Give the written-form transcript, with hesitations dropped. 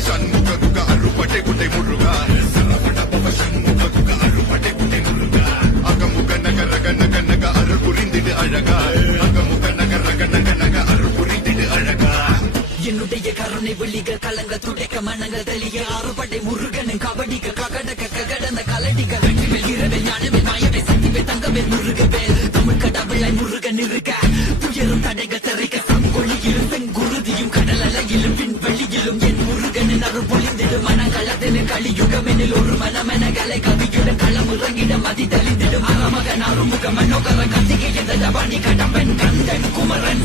சண்முக அருப்பட்டை குட்டை முருகா சரவண பவ சண்முக அருப்பட்டை குட்டை முருகா அகமுக நக ரக நக நக அருள் புரிந்திடு அழகா அகமுக நக ரக நக நக அருள் புரிந்திடு அழகா என்னுடைய கருணை வெளிகள் கலங்க துடைக்க மனங்கள் தெளிய அறுபடை முருகனின் கபடிகள் ககடக்க ககடந்த கலடிகள் வெற்றிவேல் இரவில் ஞானவேல் மாயவே சக்திவேல் தங்கவேல் முருகவேல் தமிழ் கடவுளை முருகன் இருக்க துயரும் தடைகள் திரைக்க சங்கொழியிலும் செங்குருதியும் கடல் அலையிலும் விண்வெளியிலும் என் முருகனின் அருள் பொழிந்திடும் மனங்களதின் கலியுகமெனில் ஒரு மனமென கலை கவியுடன் களமுறங்கிட மதி தெளிந்திடும் அறமகன் அருமுக மனோகர கத்திகை எந்த ஜபானி கடம்பன் கந்தன் குமரன்